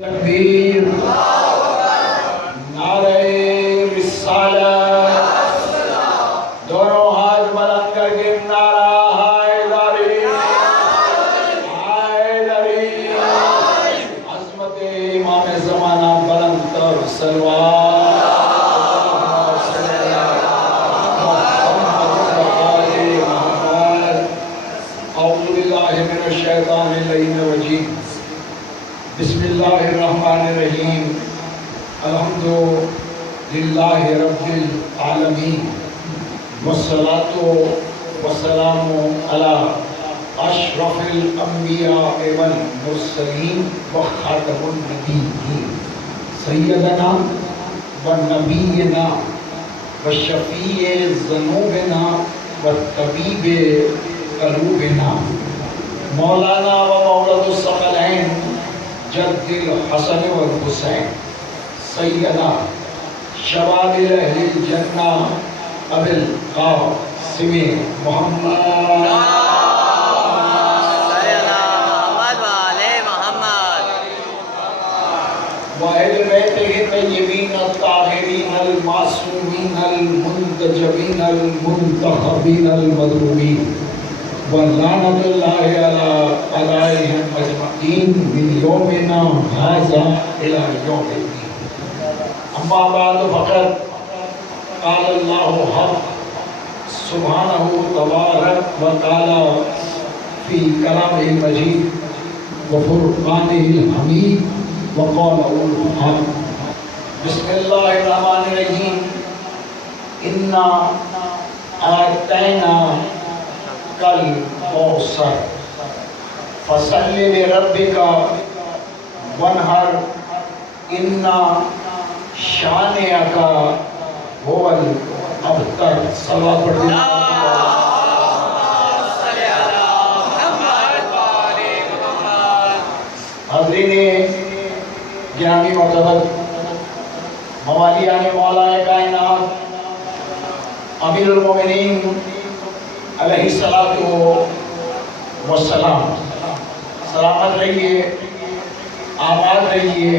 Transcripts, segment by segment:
تکبیر، نعرہ رسالت، دونوں ہاتھ بلند کر کے نعرہ حیدری، حیدری، عظمت امام زمانہ بلند کر سلوات۔ اعوذ باللہ من الشیطان اللعین الرجیم، بسم اللہ الرحمن الرحیم، الحمد للہ رب العالمین، والصلاة والسلام علی اشرف الانبیاء والمرسلین وخاتم النبیین، سیدنا و نبینا و شفیع ذنوبنا و طبیب قلوبنا، مولانا و مولد الثقلین جد الحسن والحسین، سیدنا شباب اہل الجنہ ابی القاسم محمد وأهل بيته الطيبين الطاهرين المعصومين المنتجبين المنتخبين المظلومين، ولعنة الله على أعدائهم أجمعين من يومنا هذا إلى يوم الدين. أما بعد فقد قال الله حق سبحانه تبارك وتعالى في كلامه المجيد وفرقانه الحميد وقال الحق، بسم الله الرحمن الرحيم، إنا آتيناك الكوثر فصل لربك وانحر إن شانئك هو الأبتر۔ صلوات پڑھ دیجیے۔ حاضرین گرامی معتبر، موالیان مولا کائنات امیر المومنین علیہ الصلوۃ والسلام، سلامت رہیے، آباد رہیے۔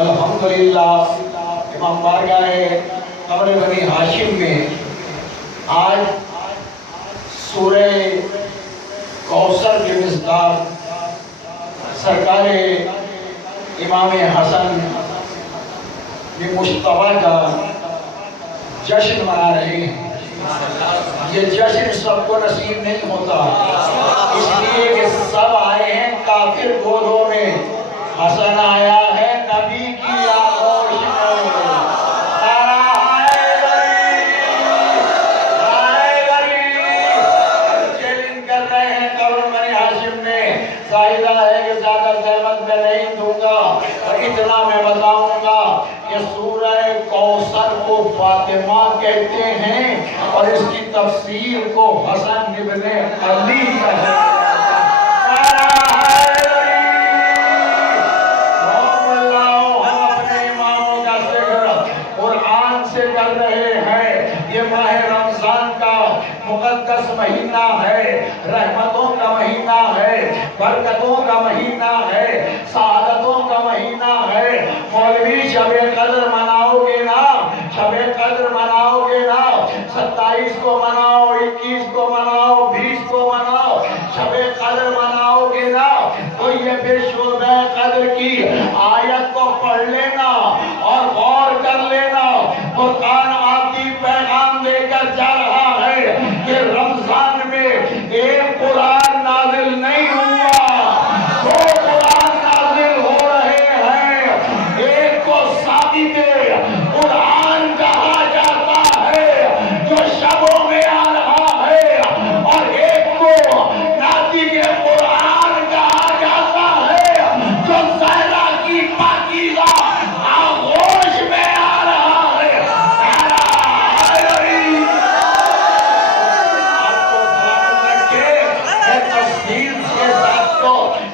الحمدللہ امام بارگاہ قبر بنی ہاشم میں آج سورہ کوثر کے مصداق سرکار امام حسن مصطفیٰ کا جشن منا رہے ہیں۔ یہ جشن سب کو نصیب نہیں ہوتا، اس لیے کہ سب آئے ہیں کافر گودوں میں، حسن آیا ہے نبی کی آغوش میں۔ چیلنج کر رہے ہیں قبر بنی ہاشم میں، ظاہرہ ہے کہ زیادہ زحمت میں نہیں دوں گا، اور اتنا میں بتاؤں گا کہ سورہ کوثر کو فاطمہ کہتے ہیں اور اس کی تفسیر کو حسن ابن علی کہتے ہیں۔ ہم اپنے اماموں کا ذکر قرآن سے کر رہے ہیں۔ یہ ماہ رمضان کا مقدس مہینہ ہے، رحمتوں کا مہینہ ہے، برکتوں کا مہینہ ہے، سعادتوں کا مہینہ ہے۔ مولوی شب قدر مناؤ گے نا، شب قدر مناؤ گے نا، 27 کو مناؤ، 21 کو مناؤ، 20 کو مناؤ، شب قدر مناؤ گے نا، تو یہ پھر شب قدر کی آیت کو پڑھ لینا اور غور کر لینا۔ قرآن آتی پیغام دے کر جا رہا ہے کہ رمضان میں ایک قرآن نازل نہیں ہوا، دو قرآن نازل ہو رہے ہیں۔ ایک کو ثابت قرآن کہا جاتا ہے جو شبوں میں آ رہا ہے، اور ایک کو نازل قرآن کہا جاتا ہے جو زہرا کی پاکیزہ آغوش میں آ رہا ہے۔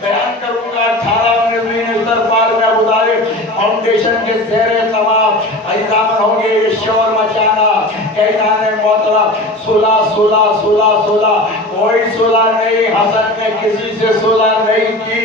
بیان کروں گا 18 منٹ دربار میں ابودارے فاؤنڈیشن کے زیر تمام ایزامن ہوں گے۔ یہ شور مچانا کہنانے محترم صلح کوئی صلح نہیں، حسن نے کسی سے صلح نہیں کی،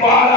12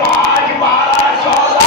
5, 12, 14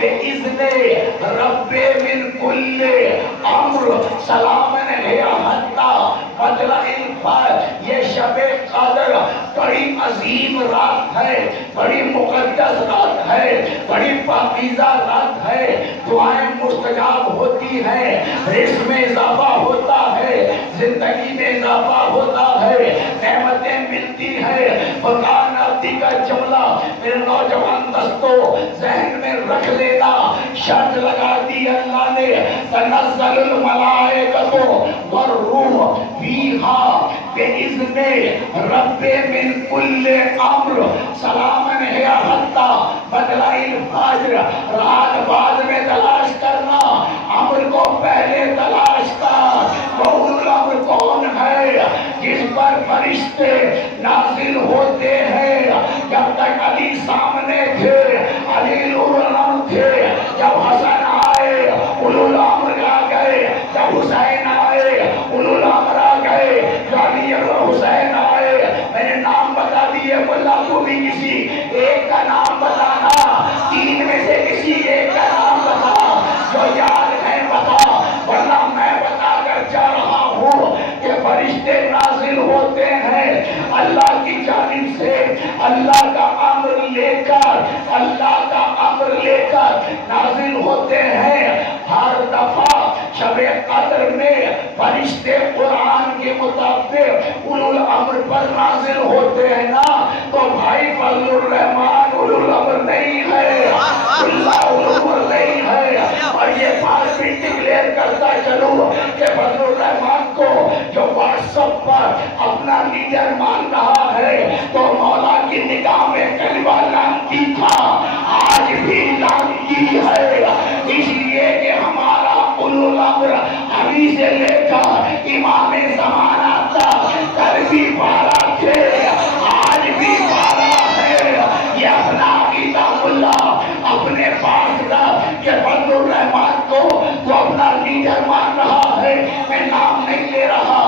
بِإِذْنِ رَبِّ مِنْ كُلِّ امر سلامن ہے حتی مطلع الفجر. یہ شب قدر بڑی عظیم رات ہے، بڑی مقدس رات ہے، بڑی پاکیزہ رات ہے. دعائیں مستجاب ہوتی ہیں، رزق میں اضافہ ہوتا ہے، زندگی میں اضافہ ہوتا ہے، نعمتیں ملتی ہیں. قرآن عبدی کا جملہ میرے نوجوان دوستو ذہن میں رکھ لینا. شرط لگا دی اللہ نے، تنزل الملائکۃ والروح فیہا بِإِذْنِ رب من کل امر سلامن ہے حتی مطلع الفجر. رات بعد میں تلاش کرنا، امر کو پہلے تلاش کر. اولو الامر کون ہے؟ جس پر فرشتے نازل ہوتے ہیں. جب تک علی سامنے تھے، علی اولو الامر تھے. جب حسن آئے اولو الامر آ گئے، جب حسین آئے اولو الامر آ گئے، جب علی اور حسین آئے. میں نے نام بتا دیے، اللہ کو بھی کسی ایک کا نام بتانا، تین میں سے کسی ایک کا نام بتا جو یاد ہے بتا، ورنہ میں بتا کر جا رہا ہوں کہ فرشتے نازل ہوتے ہیں اللہ کی جانب سے. اللہ کا امر لے کر، اللہ کا امر لے کر نازل ہوتے ہیں. ہر دفعہ شب قدر میں فرشتے قرآن کے مطابق اولو الامر پر نازل ہوتے ہیں نا. تو بھائی فضل الرحمان اولو الامر نہیں ہے، اللہ اولو الامر نہیں ہے. اور یہ بات بھی ڈکلیئر کرتا چلوں کہ فضل الرحمان کو جو واٹس ایپ پر اپنا لیڈر مان رہا ہے تو مولا کی نگاہ میں کلمہ لعنتی تھا، آج بھی لعنتی ہے. اس لیے کہ ہمارا اولو الامر ابھی سے لے کر امام زمانہ تک کل بھی بارہ تھے، آج بھی بارہ ہے. یہ اپنا عقیدہ اللہ اپنے پاس رکھ کہ فضل الرحمان کو تو اپنا لیڈر مان رہا ہے. میں نام نہیں لے رہا،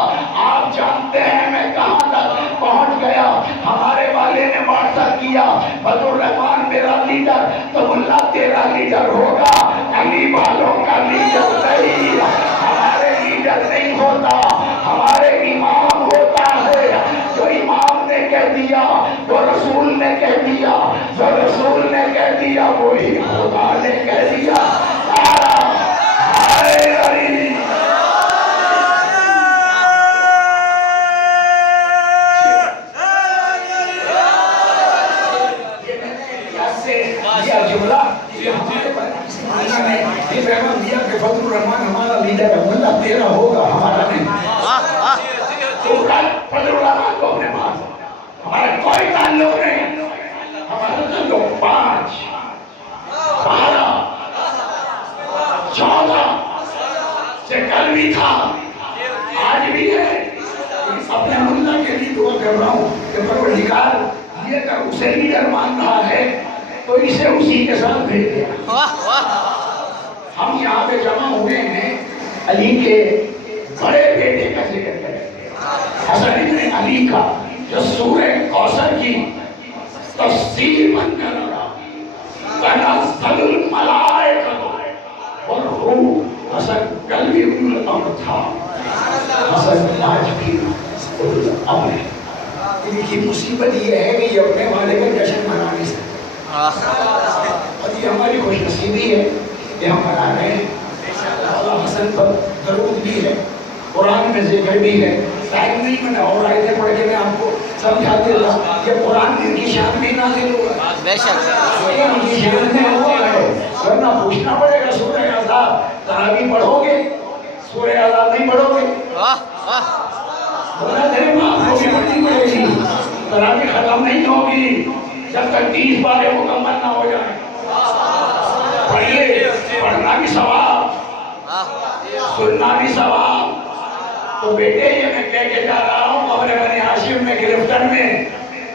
آپ جانتے ہیں میں کہاں تک پہنچ گیا. ہمارے والے نے واٹسپ کیا فضل الرحمان میرا لیڈر، تو اللہ تیرا لیڈر ہوگا، علی والوں کا لیڈر نہیں. ہمارے لیڈر نہیں ہوتا، ہمارے امام ہوتا ہے. جو امام نے کہہ دیا، جو رسول نے کہہ دیا، جو رسول نے کہہ دیا وہی خدا نے کہہ دیا. فضل الرحمان ہمارا لیڈر ہے، اللہ تیرا ہوگا ہمارا نہیں. تو فضل الرحمان کو اپنے پاس ہمارا کوئی تعلق نہیں. ہمارا تعلق 5 12 14 سے کل بھی تھا، آج بھی ہے. اپنے ملا کے لیے دعا کر رہا ہوں کہ پروردگار یہ کر اسے لیڈر مان رہا ہے تو اسے اسی کے ساتھ بھیج دیا. ہم یہاں پہ جمع ہوئے ہیں علی کے بڑے بیٹے کا ذکر کریں، حسن ابن علی کا، جو سورہ کوثر کی تفسیر بن کر رہا. تنزل الملائکۃ والروح. حسن کل بھی اولو الامر تھا، حسن آج بھی اولو الامر ہے. ان کی مصیبت یہ ہے کہ یہ اپنے والے کا جشن منا نہیں سکتے، اور یہ ہماری خوش نصیبی ہے کہ ہم منا رہے ہیں. اللہ حسن پر درود بھی ہے، قرآن میں ذکر بھی ہے. ٹائم نہیں میں نے اور آیتیں پڑھ کے میں آپ کو سمجھا دیتا. یہ قرآن ان کی شان میں نازل ہوا ہے، بے شک ان کی شان میں ہوا ہے. ورنہ پوچھنا پڑے گا سورہ عذاب تراویح پڑھو گے، سورہ عذاب نہیں پڑھو گے؟ بولا تیرے باپ کو بھی پڑھنی پڑے گی. تراویح ختم نہیں ہوگی جب تک 30 پارے مکمل نہ ہو جائیں. پڑھیے، پڑھنا بھی ثواب، سننا بھی ثواب. تو بیٹے یہ میں کہہ کے جا رہا ہوں قبر بنی ہاشم میں گرفتن میں،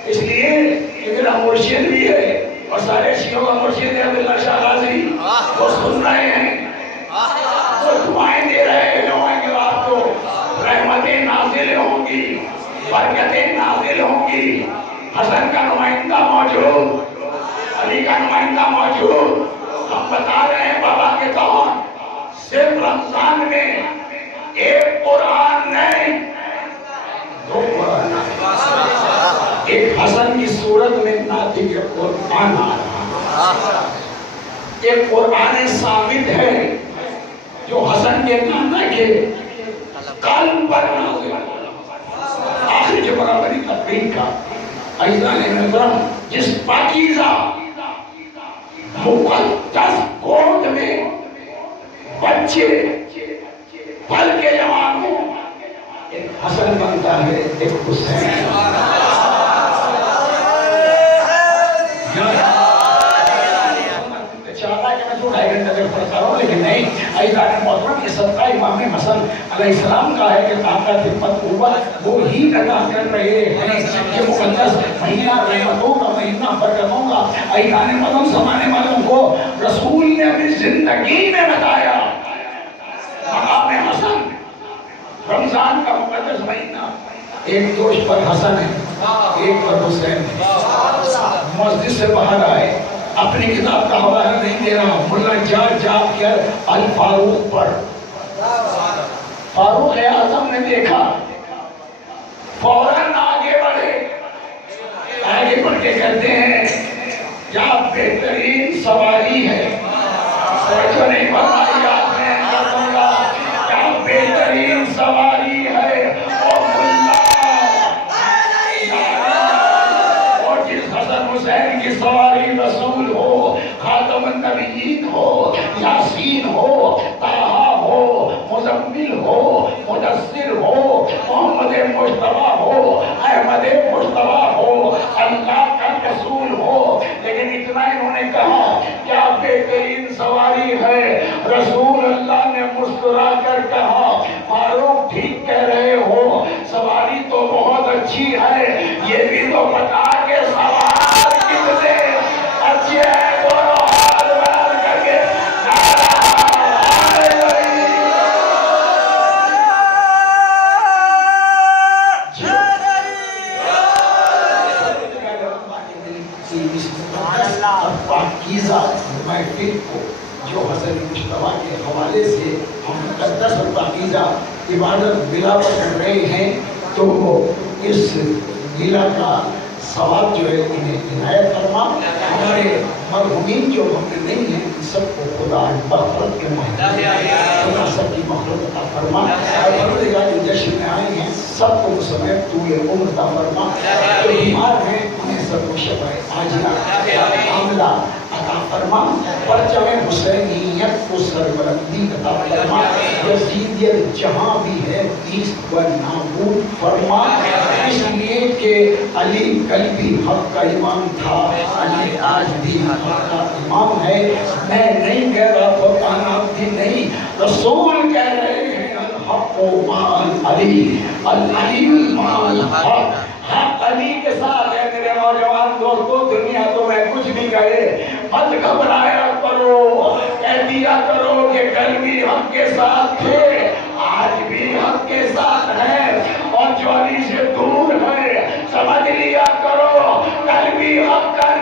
اس لیے کہ میرا مرشد بھی ہے اور سارے شیعوں کا مرشد ہے عبداللہ شاہ غازی. وہ سن رہے ہیں، وہ دعائیں دے رہے ہیں کہ آپ کو رحمتیں نازل ہوں گی، برکتیں نازل ہوں گی. حسن کا نمائندہ موجود، علی کا نمائندہ موجود. ہم بتا قرآن آ رہا ہے. ایک قرآن ثابت ہے جو حسن کے نانا کے قلب پر نازل آخر کے برابری تقریر کا عزیزان محترم جس پاکیزہ مقدس گود میں بچے پل کے جوان ہوں ایک حسن بنتا ہے ایک حسین. لیکن نہیں عزیزان محترم یہ صدقہ امام حسن علیہ السلام کا ہے کہ طاقت حکمت قوت وہ ہی ادا کر رہے ہیں. یہ مقدس مہینہ رحمتوں کا مہینہ برکتوں کا عزیزان محترم زمانے والوں کو رسول نے اپنی زندگی میں بتایا. مقام حسن رمضان کا مقدس مہینہ ایک دوش پر حسن ہے ایک پر حسین ہے. مسجد سے باہر آئے اپنی کتاب کا حوالہ نہیں دے رہا ملا جا کر الفاروق پر فاروق اعظم نے دیکھا فوراً آگے بڑھ کے کہتے ہیں کیا بہترین سواری ہے. توجہ نہیں فرمائی آپ نے کیا بہترین سواری ہے اور جس حسن حسین کی سواری رسول ہو خاتم النبیین ہو یاسین ہو طٰہٰ ہو مزمل ہو مدثر ہو محمد مجتبیٰ ہو احمد مجتبیٰ ہو اللہ کا رسول ہو. لیکن اتنا انہوں نے کہا کیا بہترین سواری ہے. رسول اللہ نے مسکرا کر کہا فاروق ٹھیک کہہ رہے ہو سواری تو بہت اچھی ہے یہ بھی تو بتا کے سوار کتنے اچھے ہیں. پاکیزہ محفل کو جو حسن مجتبیٰ کے حوالے سے ہم مقدس اور پاکیزہ عبادت بلا پر کر رہے ہیں تو اس بلا کا ثواب جو ہے انہیں عنایت فرما. ہمارے مرحومین جو ہم نے نہیں ہیں ان سب کو خدا مغفرت کے خدا سب کی مغفرت عطا فرما. اور پروردگار جو جشن میں آئے ہیں سب کو سمیت طول عمر عطا فرما. جو بیمار ہیں انہیں سب کو شفا عاجلہ عاملہ عطا فرما. پرچم حسینیت کو سربلندی عطا فرما. یزیدیت جہاں بھی ہے ایست و نابود فرما. اس لیے کہ علی کل بھی حق کا امام تھا علی آج بھی حق کا امام ہے. میں نہیں کہہ رہا فرقان بھی نہیں رسول کہہ رہے ہیں الحق مع علی العلی مع الحق. حق علی کے ساتھ ہے. میرے نوجوان دوستو دنیا تو میں کچھ بھی کہے مت گھبرایا کرو کہہ دیا کرو کہ کل بھی حق کے ساتھ تھے آج بھی حق کے ساتھ ہیں اور جو علی سے دور ہے سمجھ لیا کرو کل بھی حق کا